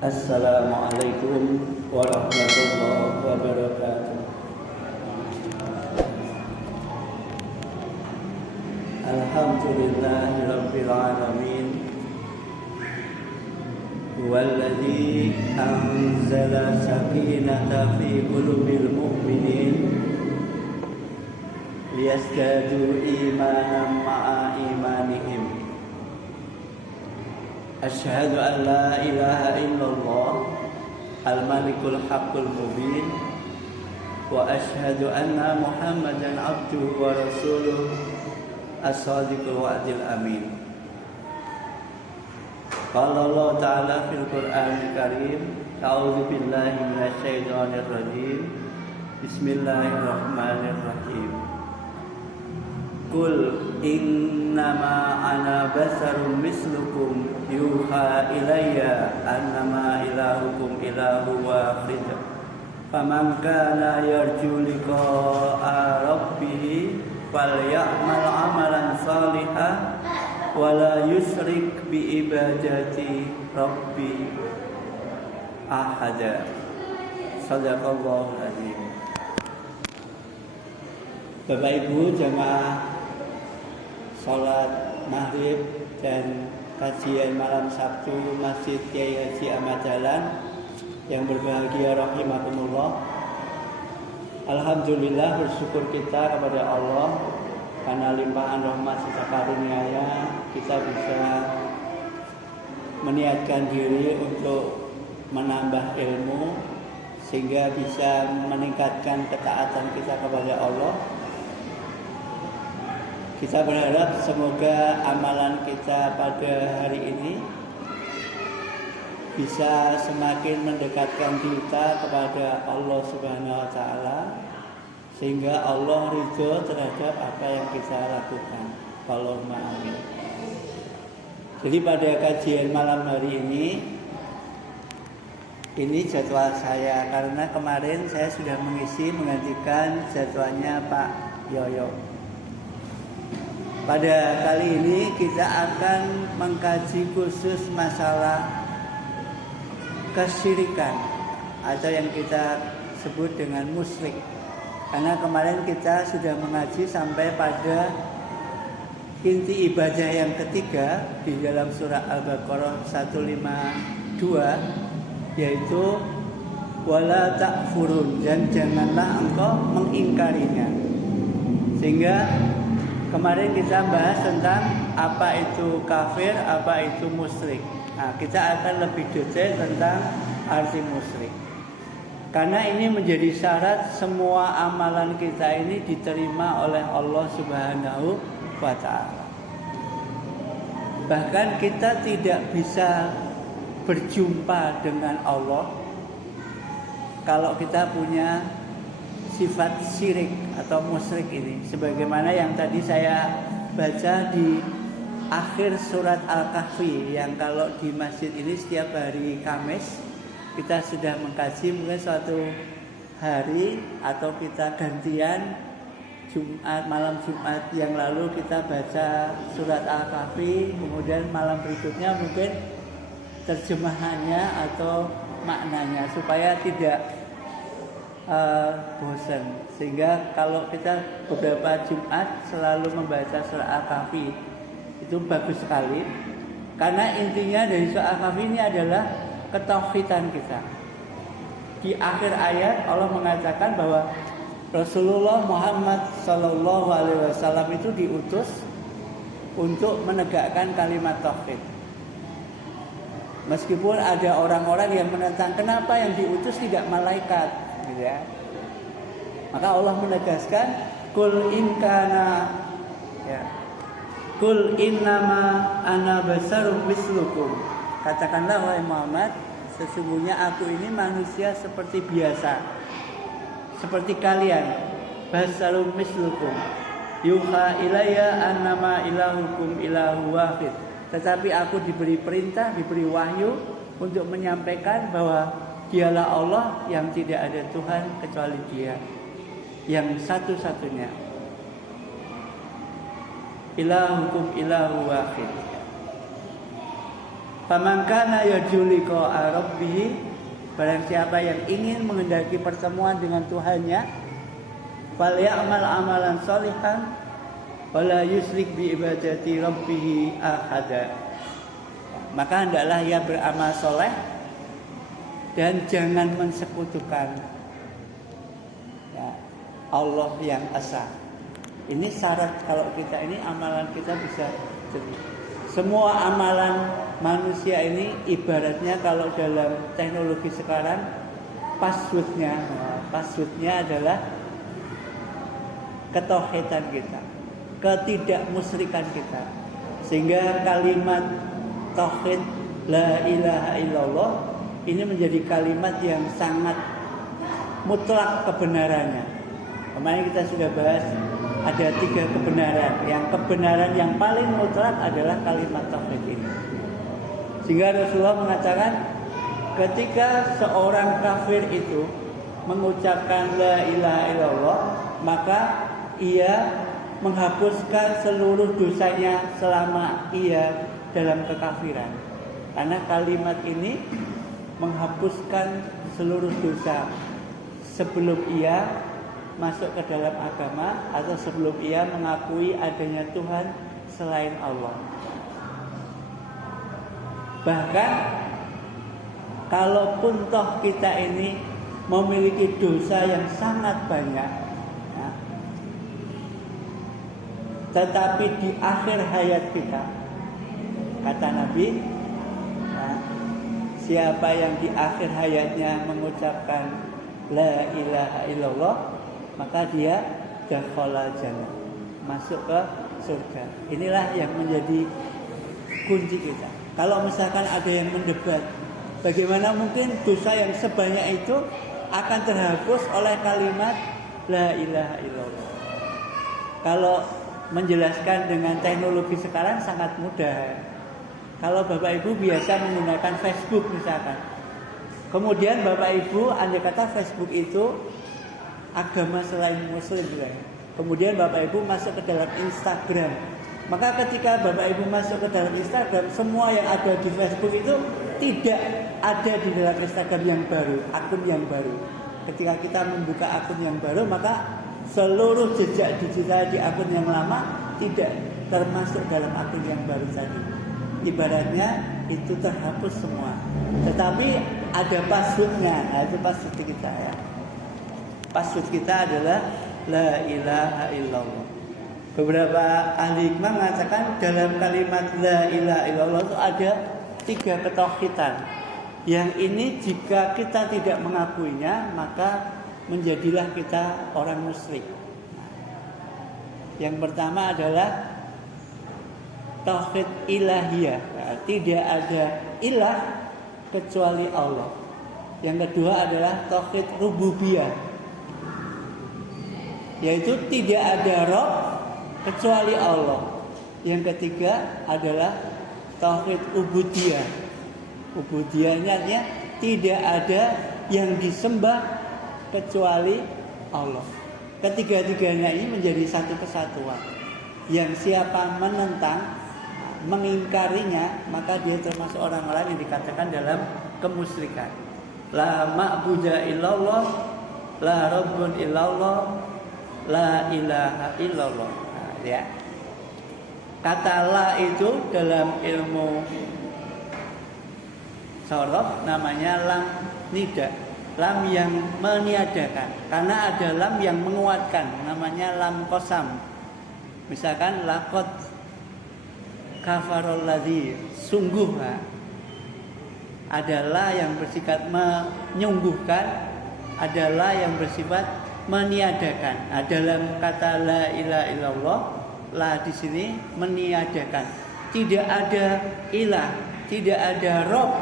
Assalamualaikum warahmatullahi wabarakatuh. Alhamdulillahirabbil alamin. Huwallazi anzala sakinata fi qulubil mu'minin liyazdadu imanan ma'a imanihim. Asyhadu an la ilaha illallah al-malikul haqqul mubin wa asyhadu anna Muhammadan abduhu wa rasuluh as-sadiqul wa'dil amin. Qala Allah ta'ala fil Qur'anil Karim, a'udzu billahi minasyaitonir rajim. Bismillahirrahmanirrahim. Qul innama ana basarum mislukum yuha ilayya annama ilahukum ilahu wahid. Faman kana yarju liqa'a rabbih falya'mal 'amalan shalihan wa la yusyrik bi ibadati rabbi ahada. Shadaqallahul azim. Bapak Ibu jamaah salat maghrib dan kajian malam Sabtu Masjid Kyai Haji Ahmad Dahlan yang berbahagia rahimakumullah. Alhamdulillah, bersyukur kita kepada Allah karena limpahan rahmat serta karunia-Nya kita bisa meniatkan diri untuk menambah ilmu sehingga bisa meningkatkan ketaatan kita kepada Allah. Kita berharap semoga amalan kita pada hari ini bisa semakin mendekatkan kita kepada Allah Subhanahu wa taala sehingga Allah ridho terhadap apa yang kita lakukan. Allahumma amin. Jadi pada kajian malam hari ini jadwal saya karena kemarin saya sudah menggantikan jadwalnya Pak Yoyo. Pada kali ini kita akan mengkaji khusus masalah kesyirikan atau yang kita sebut dengan musyrik. Karena kemarin kita sudah mengaji sampai pada inti ibadah yang ketiga di dalam surah Al-Baqarah 152, yaitu wala takfurun, dan janganlah engkau mengingkarinya. Sehingga kemarin kita bahas tentang apa itu kafir, apa itu musyrik. Nah, kita akan lebih detail tentang arti musyrik. Karena ini menjadi syarat semua amalan kita ini diterima oleh Allah Subhanahu wa taala. Bahkan kita tidak bisa berjumpa dengan Allah kalau kita punya sifat syirik atau musyrik ini, sebagaimana yang tadi saya baca di akhir surat Al-Kahfi, yang kalau di masjid ini setiap hari Kamis kita sudah mengkaji, mungkin suatu hari atau kita gantian malam Jumat yang lalu kita baca surat Al-Kahfi, kemudian malam berikutnya mungkin terjemahannya atau maknanya supaya tidak bosan. Sehingga kalau kita beberapa Jumat selalu membaca surah Al-Kahfi itu bagus sekali, karena intinya dari surah Al-Kahfi ini adalah ketauhidan kita. Di akhir ayat Allah mengatakan bahwa Rasulullah Muhammad SAW itu diutus untuk menegakkan kalimat tauhid. Meskipun ada orang-orang yang menentang, kenapa yang diutus tidak malaikat, gitu ya. Maka Allah menegaskan, Qul innama ana basarum mislukum. Katakanlah wahai Muhammad, sesungguhnya aku ini manusia seperti biasa, seperti kalian. Basarum mislukum yuha ilayya annama ilahukum ilahu wahid. Tetapi aku diberi perintah, diberi wahyu untuk menyampaikan bahwa Dialah Allah yang tidak ada Tuhan kecuali Dia, yang satu-satunya. Ilahukum ilahu wahid. Faman kana yarju liqa'a rabbih, barang siapa yang ingin menghendaki pertemuan dengan Tuhannya, falyamal amalan sholihan wala yusyrik bi ibadati rabbih ahada. Maka hendaklah ia beramal soleh dan jangan mensekutukan Allah yang esa. Ini syarat kalau kita ini amalan kita bisa jadi. Semua amalan manusia ini ibaratnya kalau dalam teknologi sekarang passwordnya adalah ketauhidan kita, ketidakmusyrikan kita. Sehingga kalimat tauhid la ilaha illallah ini menjadi kalimat yang sangat mutlak kebenarannya. Kemarin kita sudah bahas ada 3 kebenaran. Yang kebenaran yang paling mutlak adalah kalimat tauhid ini. Sehingga Rasulullah mengatakan ketika seorang kafir itu mengucapkan la ilaha illallah, maka ia menghapuskan seluruh dosanya selama ia dalam kekafiran. Karena kalimat ini menghapuskan seluruh dosa sebelum ia masuk ke dalam agama atau sebelum ia mengakui adanya Tuhan selain Allah. Bahkan kalaupun toh kita ini memiliki dosa yang sangat banyak, ya, tetapi di akhir hayat kita, kata Nabi, ya, siapa yang di akhir hayatnya mengucapkan la ilaha illallah, maka dia dakhala jannah, masuk ke surga. Inilah yang menjadi kunci kita. Kalau misalkan ada yang mendebat, bagaimana mungkin dosa yang sebanyak itu akan terhapus oleh kalimat la ilaha illallah. Kalau menjelaskan dengan teknologi sekarang sangat mudah. Kalau Bapak Ibu biasa menggunakan Facebook misalkan, kemudian Bapak Ibu andai kata Facebook itu agama selain Muslim juga. Kemudian Bapak Ibu masuk ke dalam Instagram. Maka ketika Bapak Ibu masuk ke dalam Instagram, semua yang ada di Facebook itu tidak ada di dalam Instagram yang baru, akun yang baru. Ketika kita membuka akun yang baru, maka seluruh jejak digital di akun yang lama tidak termasuk dalam akun yang baru tadi. Ibaratnya itu terhapus semua. Tetapi ada passwordnya, nah itu password kita ya. Password kita adalah la ilaha illallah. Beberapa ahli hikmah mengatakan dalam kalimat la ilaha illallah itu ada 3 ketauhidan. Yang ini jika kita tidak mengakuinya, maka menjadilah kita orang musyrik. Yang pertama adalah tauhid ilahiyah, tidak ada ilah kecuali Allah. Yang kedua adalah tauhid rububiyah, yaitu tidak ada Rabb kecuali Allah. Yang ketiga adalah tauhid ubudiyah. Ubudiyahnya artinya tidak ada yang disembah kecuali Allah. Ketiga-tiganya ini menjadi satu kesatuan. Yang siapa menentang, mengingkarinya, maka dia termasuk orang-orang yang dikatakan dalam kemusyrikan. La ma'budu illallah, la rabbun illallah, la ilaha illallah. Nah, ya. Kata la itu dalam ilmu sorof namanya lam nida, lam yang meniadakan. Karena ada lam yang menguatkan, namanya lam qasam. Misalkan laqad kafarul ladzi, sungguh. Adalah yang bersifat menyungguhkan, adalah yang bersifat meniadakan. Dalam kata la ilaha illallah, la di sini meniadakan. Tidak ada ilah, tidak ada Rabb,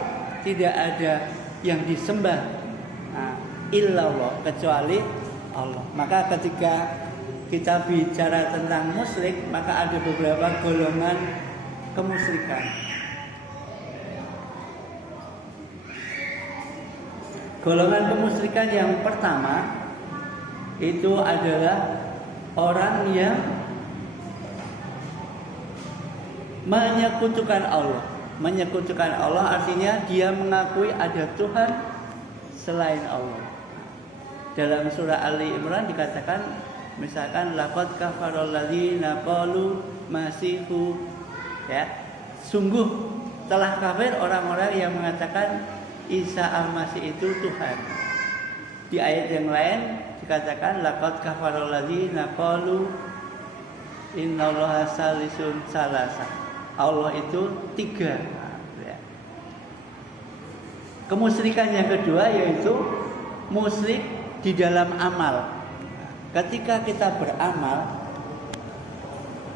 tidak ada yang disembah illallah kecuali Allah. Maka ketika kita bicara tentang musyrik, maka ada beberapa golongan kemusyrikan. Golongan kemusyrikan yang pertama itu adalah orang yang menyekutukan Allah. Menyekutukan Allah artinya dia mengakui ada Tuhan selain Allah. Dalam surah Ali Imran dikatakan, misalkan laqad kafarul ladzina qalu masihu, ya, sungguh telah kafir orang-orang yang mengatakan Isa Al-Masih itu Tuhan. Di ayat yang lain dikatakan laqad kafarul ladzina qalu innallaha salisun salasa. Allah itu 3. Kemusyrikan yang kedua yaitu musyrik di dalam amal. Ketika kita beramal,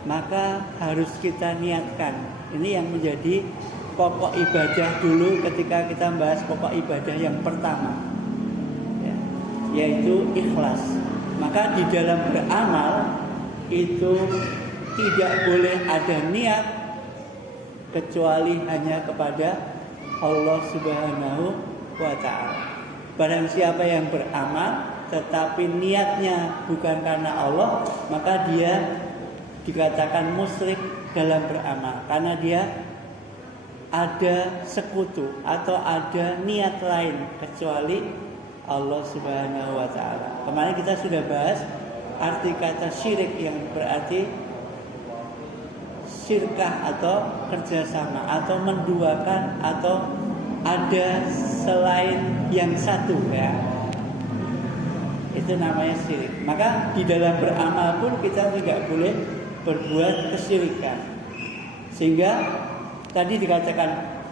maka harus kita niatkan. Ini yang menjadi pokok ibadah dulu ketika kita bahas pokok ibadah yang pertama, ya, yaitu ikhlas. Maka di dalam beramal itu tidak boleh ada niat kecuali hanya kepada Allah Subhanahu wa ta'ala. Barang siapa yang beramal tetapi niatnya bukan karena Allah, maka dia dikatakan musyrik dalam beramal, karena dia ada sekutu atau ada niat lain kecuali Allah Subhanahu wa ta'ala. Kemarin kita sudah bahas arti kata syirik yang berarti syirkah atau kerjasama atau menduakan atau ada selain yang satu, ya. Itu namanya syirik. Maka di dalam beramal pun kita tidak boleh berbuat kesyirikan. Sehingga tadi dikatakan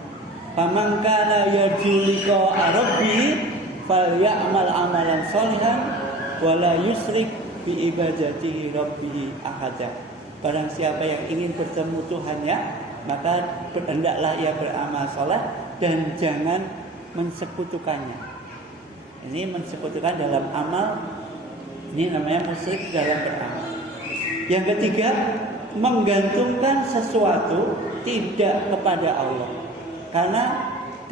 faman kana yarju liqa rabbi falyamal amalan sholihan wala yusrik bi ibadatihi rabbih ahada. Barang siapa yang ingin bertemu Tuhannya, maka hendaklah ia beramal saleh dan jangan mensekutukannya. Ini mensekutukan dalam amal, ini namanya musyrik dalam beramal. Yang ketiga, menggantungkan sesuatu tidak kepada Allah. Karena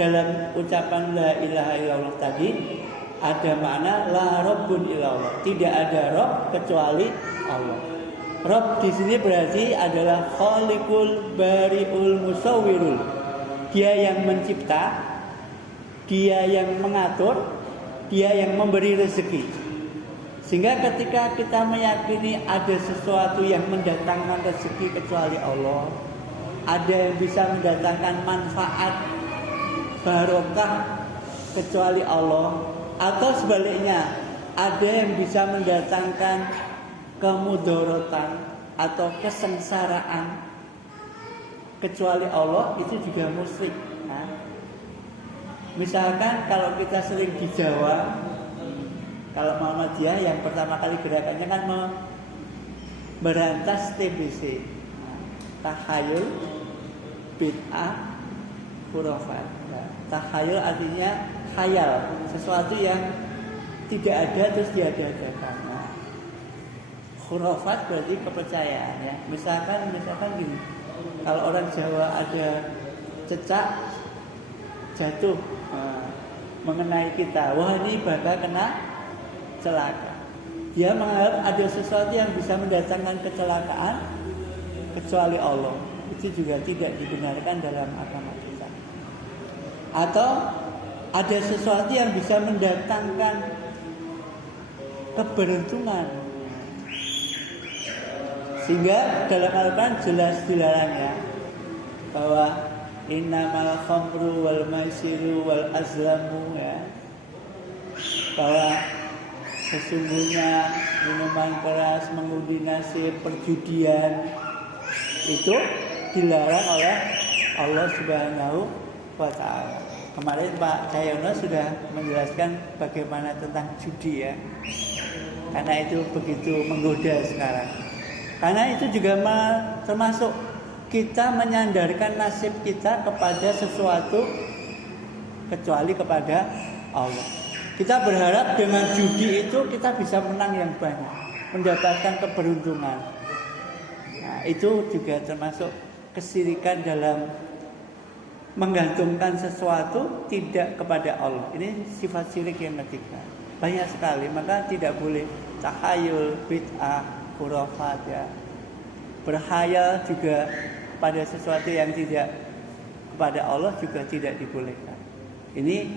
dalam ucapan la ilaha illallah tadi ada makna la rabbun illallah. Tidak ada Rabb kecuali Allah. Rabb di sini berarti adalah khaliqul bari'ul musawwirul. Dia yang mencipta, dia yang mengatur, dia yang memberi rezeki. Sehingga ketika kita meyakini ada sesuatu yang mendatangkan rezeki kecuali Allah, ada yang bisa mendatangkan manfaat barokah kecuali Allah, atau sebaliknya ada yang bisa mendatangkan kemudorotan atau kesengsaraan kecuali Allah, itu juga musyrik. Nah, misalkan kalau kita sering di Jawa, kalau Muhammadiyah yang pertama kali gerakannya kan berantas TBC, takhayul, bid'ah, khurafat. Nah, takhayul artinya khayal, sesuatu yang tidak ada terus diada-adakan. Khurafat berarti kepercayaan, ya. Misalkan gini, kalau orang Jawa ada cecak jatuh mengenai kita, wah ini bakal kena celaka. Dia menganggap ada sesuatu yang bisa mendatangkan kecelakaan kecuali Allah. Itu juga tidak dibenarkan dalam agama kita. Atau ada sesuatu yang bisa mendatangkan keberuntungan. Sehingga dalam Al-Quran jelas dilarang, ya, bahwa innamal khamru wal maisiru wal azlamu, ya, bahwa sesungguhnya minuman keras, mengundi nasib, perjudian itu dilarang oleh Allah Subhanahu wa ta'ala. Kemarin Pak Cahyono sudah menjelaskan bagaimana tentang judi, ya, karena itu begitu menggoda sekarang. Karena itu juga termasuk kita menyandarkan nasib kita kepada sesuatu kecuali kepada Allah. Kita berharap dengan judi itu kita bisa menang yang banyak, mendapatkan keberuntungan. Nah, itu juga termasuk kesyirikan dalam menggantungkan sesuatu tidak kepada Allah. Ini sifat syirik yang ketiga. Banyak sekali, maka tidak boleh takhayul, bid'ah, khurafat, ya. Berhayal juga pada sesuatu yang tidak kepada Allah juga tidak dibolehkan. Ini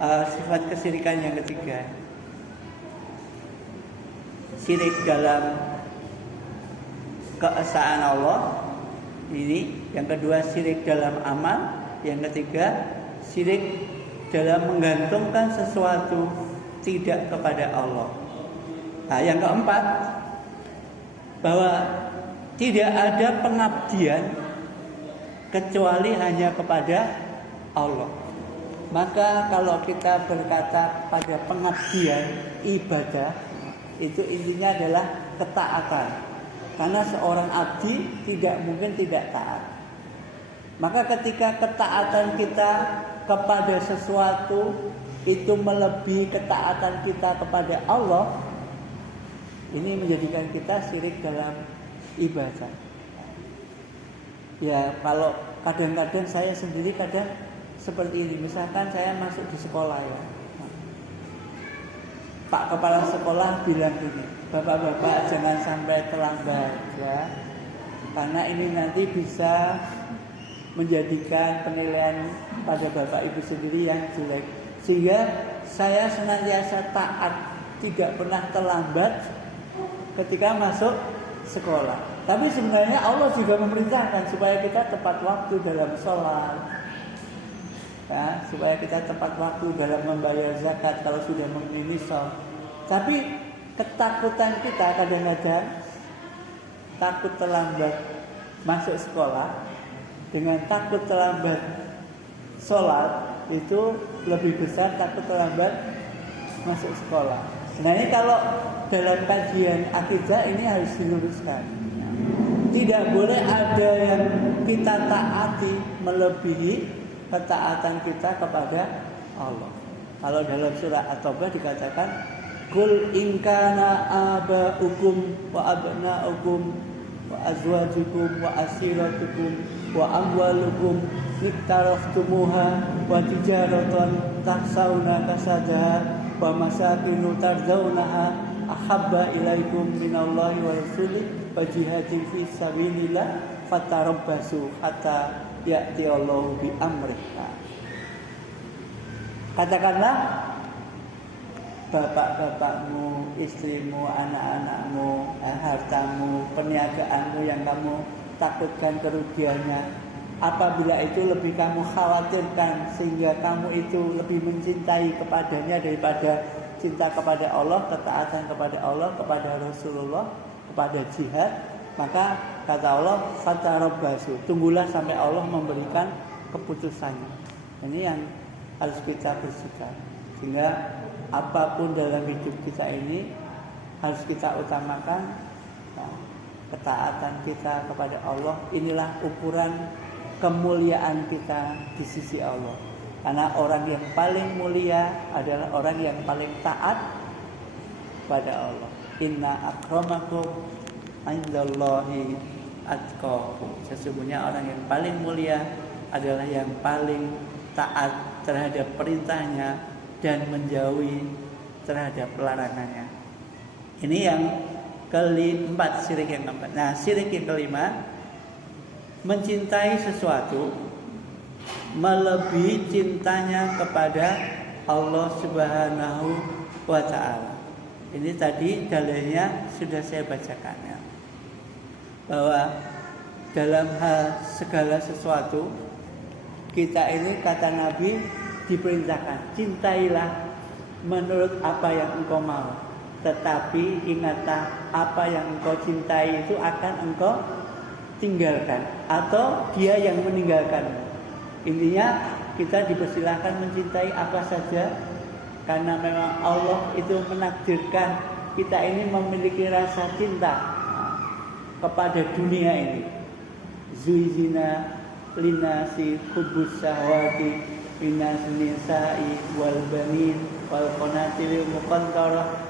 sifat kesyirikan yang ketiga. Syirik dalam keesaan Allah. Ini yang kedua, syirik dalam amal. Yang ketiga, syirik dalam menggantungkan sesuatu tidak kepada Allah. Nah, yang keempat, bahwa tidak ada pengabdian kecuali hanya kepada Allah. Maka kalau kita berkata pada pengabdian ibadah, itu intinya adalah ketaatan. Karena seorang abdi tidak mungkin tidak taat. Maka ketika ketaatan kita kepada sesuatu itu melebihi ketaatan kita kepada Allah, ini menjadikan kita syirik dalam ibadah. Ya, kalau kadang-kadang saya sendiri kadang seperti ini. Misalkan saya masuk di sekolah ya, Pak Kepala Sekolah bilang gini, Bapak-bapak jangan sampai terlambat ya, karena ini nanti bisa menjadikan penilaian pada Bapak Ibu sendiri yang jelek. Sehingga saya senantiasa taat, tidak pernah terlambat ketika masuk sekolah. Tapi sebenarnya Allah juga memerintahkan supaya kita tepat waktu dalam sholat ya, supaya kita tepat waktu dalam membayar zakat kalau sudah memenuhi nisab. Tapi ketakutan kita kadang-kadang takut terlambat masuk sekolah dengan takut terlambat sholat itu lebih besar takut terlambat masuk sekolah. Nah, ini kalau dalam kajian akidah ini harus diluruskan. Tidak boleh ada yang kita taati melebihi ketaatan kita kepada Allah. Kalau dalam surah At-Taubah dikatakan, Qul in kana aba'ukum wa abna'ukum wa azwajukum wa asiratukum wa amwalukum iktaraftumuha wa tijaratan tahsawna kasadaha wa masakinu tardawnaha ahabba ilaikum minallahi wa rasulih wa jihadin fi sabilillah fatarabbasu hatta ya'ti Allahu bi amrih. Katakanlah, bapak-bapakmu, istrimu, anak-anakmu, hartamu, perniagaanmu yang kamu takutkan kerugiannya, apabila itu lebih kamu khawatirkan sehingga kamu itu lebih mencintai kepadanya daripada cinta kepada Allah, ketaatan kepada Allah, kepada Rasulullah, kepada jihad, maka kata Allah, fatarabbasu, tunggulah sampai Allah memberikan keputusannya. Ini yang harus kita bersikap, sehingga apapun dalam hidup kita ini harus kita utamakan ketaatan kita kepada Allah. Inilah ukuran kemuliaan kita di sisi Allah. Karena orang yang paling mulia adalah orang yang paling taat pada Allah. Inna akramakum indallahi atqakum. Sesungguhnya orang yang paling mulia adalah yang paling taat terhadap perintahnya dan menjauhi terhadap larangannya. Ini yang keempat, syirik yang keempat. Nah, syirik yang kelima, mencintai sesuatu melebihi cintanya kepada Allah Subhanahu wa ta'ala. Ini tadi dalilnya sudah saya bacakan ya, bahwa dalam hal segala sesuatu kita ini, kata Nabi, diperintahkan cintailah menurut apa yang engkau mau, tetapi ingatlah apa yang engkau cintai itu akan engkau tinggalkan atau dia yang meninggalkan. Intinya kita dipersilahkan mencintai apa saja, karena memang Allah itu menakdirkan kita ini memiliki rasa cinta kepada dunia ini. Zuizina linasi hubbus syahwati minas nisa'i wal banin wal qanatil muqantarah.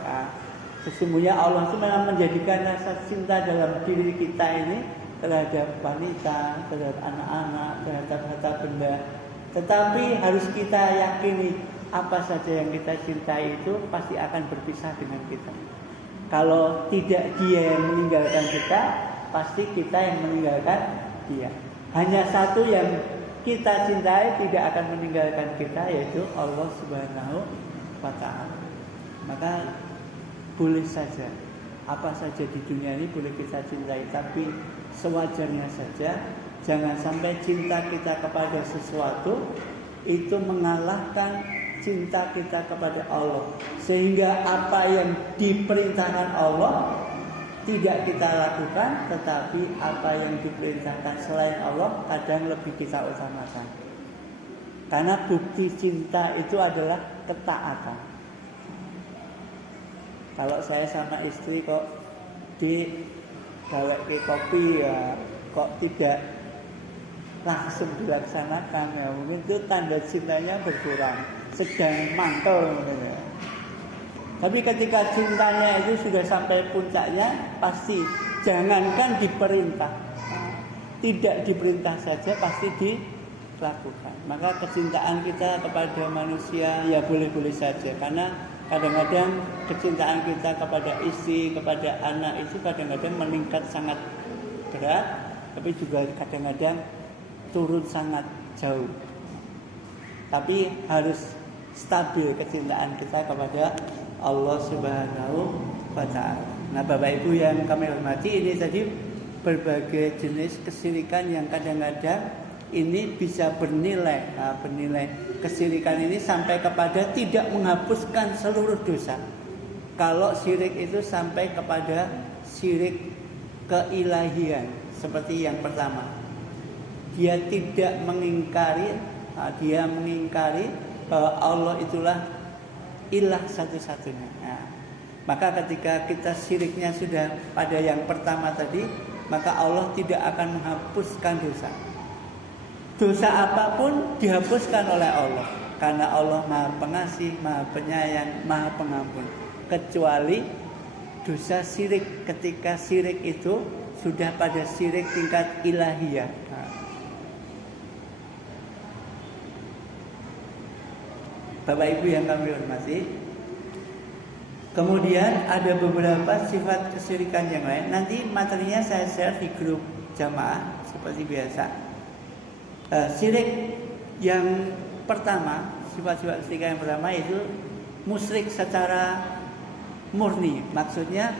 Sesungguhnya Allah itu memang menjadikan rasa cinta dalam diri kita ini terhadap wanita, terhadap anak-anak, terhadap harta benda. Tetapi harus kita yakini apa saja yang kita cintai itu pasti akan berpisah dengan kita. Kalau tidak dia yang meninggalkan kita, pasti kita yang meninggalkan dia. Hanya satu yang kita cintai tidak akan meninggalkan kita, yaitu Allah Subhanahu wa Ta'ala. Maka boleh saja apa saja di dunia ini boleh kita cintai, tapi sewajarnya saja. Jangan sampai cinta kita kepada sesuatu itu mengalahkan cinta kita kepada Allah, sehingga apa yang diperintahkan Allah tidak kita lakukan, tetapi apa yang diperintahkan selain Allah kadang lebih kita utamakan. Karena bukti cinta itu adalah ketaatan. Kalau saya sama istri kok digaweke kopi ya kok tidak langsung dilaksanakan, ya mungkin itu tanda cintanya berkurang, sedang mantel ya. Tapi ketika cintanya itu sudah sampai puncaknya, pasti jangankan diperintah, tidak diperintah saja pasti dilakukan. Maka kecintaan kita kepada manusia ya boleh-boleh saja, karena kadang-kadang kecintaan kita kepada istri, kepada anak itu kadang-kadang meningkat sangat berat, tapi juga kadang-kadang turun sangat jauh. Tapi harus stabil kecintaan kita kepada Allah Subhanahu wa Ta'ala. Nah, Bapak Ibu yang kami hormati, ini tadi berbagai jenis kesyirikan yang kadang-kadang ini bisa bernilai. Nah, bernilai kesyirikan ini sampai kepada tidak menghapuskan seluruh dosa. Kalau syirik itu sampai kepada syirik keilahian, seperti yang pertama, dia tidak mengingkari, dia mengingkari bahwa Allah itulah ilah satu-satunya. Nah, maka ketika kita syiriknya sudah pada yang pertama tadi, maka Allah tidak akan menghapuskan dosa. Dosa apapun dihapuskan oleh Allah, karena Allah Maha Pengasih, Maha Penyayang, Maha Pengampun. Kecuali dosa syirik, ketika syirik itu sudah pada syirik tingkat ilahiyah. Bapak Ibu yang kami hormati, kemudian ada beberapa sifat kesyirikan yang lain. Nanti materinya saya share di grup jamaah seperti biasa. Syirik yang pertama, sifat-sifat kesyirikan yang pertama itu musyrik secara murni. Maksudnya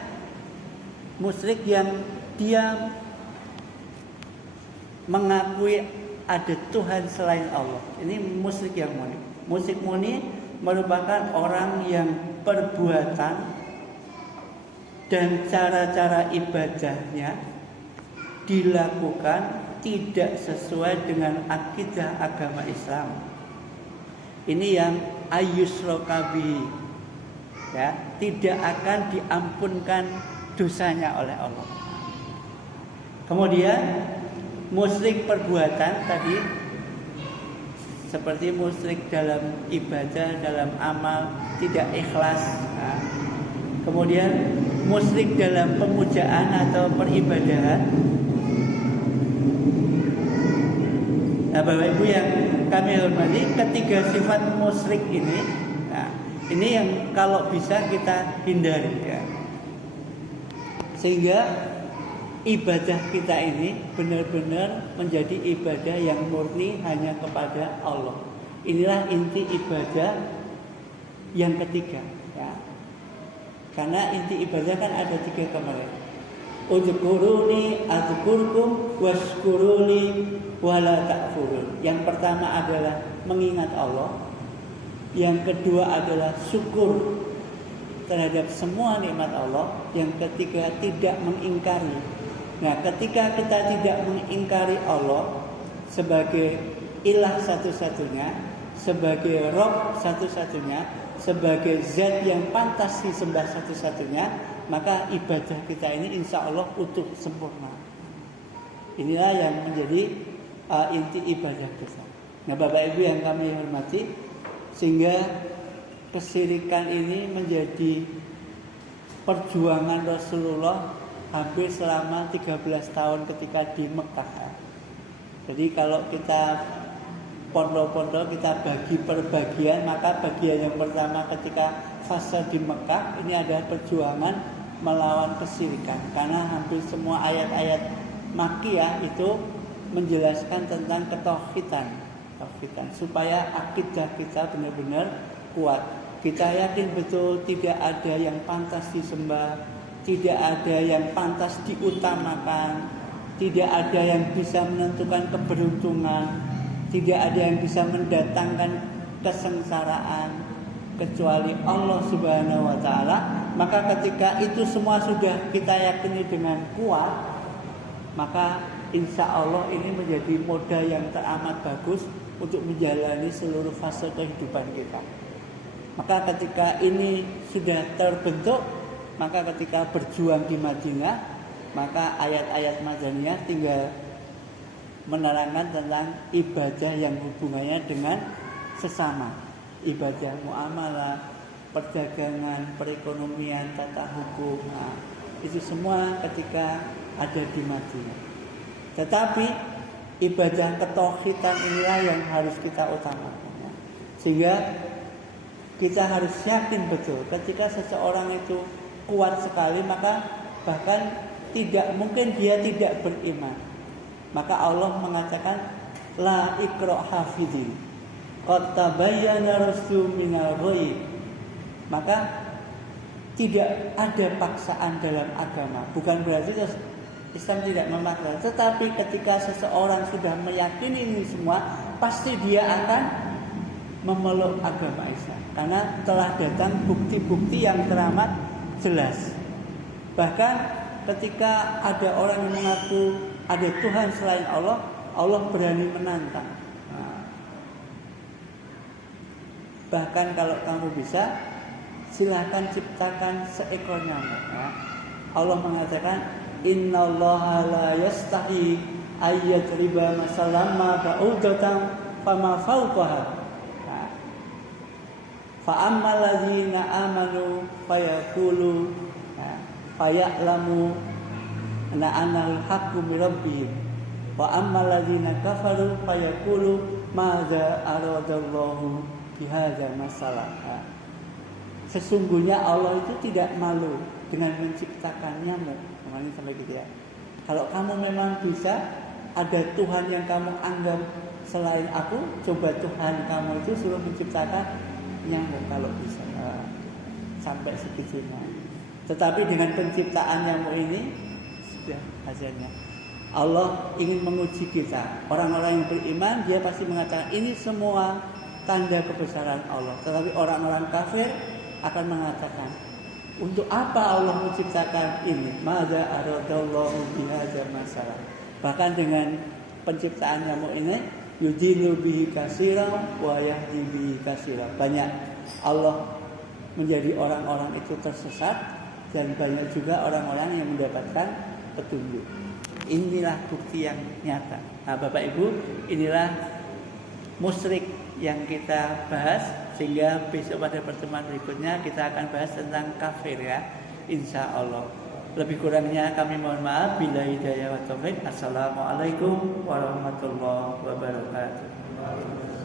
musyrik yang dia mengakui ada Tuhan selain Allah. Ini musyrik yang murni. Musyrik murni merupakan orang yang perbuatan dan cara-cara ibadahnya dilakukan tidak sesuai dengan akidah agama Islam. Ini yang ayyusrokabi, ya, tidak akan diampunkan dosanya oleh Allah. Kemudian musyrik perbuatan tadi, seperti musyrik dalam ibadah, dalam amal, tidak ikhlas. Nah, kemudian musyrik dalam pemujaan atau peribadahan. Nah, Bapak Ibu yang kami hormati, ketiga sifat musyrik ini, nah, ini yang kalau bisa kita hindari, ya. Sehingga ibadah kita ini benar-benar menjadi ibadah yang murni hanya kepada Allah. Inilah inti ibadah yang ketiga, ya. Karena inti ibadah kan ada tiga kemarin. Udhkuruni adzkurkum washkuruli wala takfurun. Yang pertama adalah mengingat Allah. Yang kedua adalah syukur terhadap semua nikmat Allah. Yang ketiga tidak mengingkari. Nah, ketika kita tidak mengingkari Allah sebagai ilah satu-satunya, sebagai Rabb satu-satunya, sebagai zat yang pantas disembah satu-satunya, maka ibadah kita ini insya Allah utuh sempurna. Inilah yang menjadi inti ibadah kita. Nah, Bapak Ibu yang kami hormati, sehingga kesyirikan ini menjadi perjuangan Rasulullah hampir selama 13 tahun ketika di Mekah. Jadi kalau kita pondok-pondok kita bagi per bagian, maka bagian yang pertama ketika fase di Mekah ini adalah perjuangan melawan kesyirikan. Karena hampir semua ayat-ayat Makkiyah itu menjelaskan tentang ketauhidan, supaya akidah kita benar-benar kuat. Kita yakin betul tidak ada yang pantas disembah, tidak ada yang pantas diutamakan, tidak ada yang bisa menentukan keberuntungan, tidak ada yang bisa mendatangkan kesengsaraan kecuali Allah Subhanahu wa taala. Maka ketika itu semua sudah kita yakini dengan kuat, maka insya Allah ini menjadi modal yang teramat bagus untuk menjalani seluruh fase kehidupan kita. Maka ketika ini sudah terbentuk, maka ketika berjuang di Madinah, maka ayat-ayat Madaniyah tinggal menerangkan tentang ibadah yang hubungannya dengan sesama, ibadah muamalah, perdagangan, perekonomian, tata hukum. Nah, itu semua ketika ada di Madinah. Tetapi ibadah ketauhidan inilah yang harus kita utamakan. Sehingga kita harus yakin betul ketika seseorang itu kuat sekali, maka bahkan tidak mungkin dia tidak beriman. Maka Allah mengatakan la ikraha fid-din qad tabayyana rusydu minal ghayy. Maka tidak ada paksaan dalam agama. Bukan berarti Islam tidak memaksa, tetapi ketika seseorang sudah meyakini ini semua, pasti dia akan memeluk agama Islam karena telah datang bukti-bukti yang teramat jelas. Bahkan ketika ada orang yang mengaku ada Tuhan selain Allah, Allah berani menantang. Bahkan kalau kamu bisa, silakan ciptakan seekor nyamuk. Allah mengatakan innallaha la yastahi ayyadriba masalan ma ba'udatan fama fawqaha. Fa ammal ladzina amanu fayaqulu faya'lamu anna anal haqqu min rabbihim wa ammal ladzina kafaru fayaqulu madza aradallahu bihadza masalah. Sesungguhnya Allah itu tidak malu dengan menciptakan nyamuk. Kemarin sampai gitu ya. Kalau kamu memang bisa, ada Tuhan yang kamu anggap selain aku, coba Tuhan kamu itu suruh menciptakan nyamuk kalau bisa, sampai segitunya. Tetapi dengan penciptaan nyamuk ini sudah hasilnya. Allah ingin menguji kita. Orang-orang yang beriman dia pasti mengatakan ini semua tanda kebesaran Allah. Tetapi orang-orang kafir akan mengatakan, untuk apa Allah menciptakan ini? Madza aradallahu bihadza masalah. Bahkan dengan penciptaan nyamuk ini, yudilu bihi katsiran wa yahdi bihi katsiran. Banyak Allah menjadi orang-orang itu tersesat dan banyak juga orang-orang yang mendapatkan petunjuk. Inilah bukti yang nyata. Nah, Bapak Ibu, inilah musyrik yang kita bahas, sehingga besok pada pertemuan berikutnya kita akan bahas tentang kafir ya, insya Allah. Lebih kurangnya kami mohon maaf. Bila hidayah wa taufik. Assalamualaikum warahmatullahi wabarakatuh.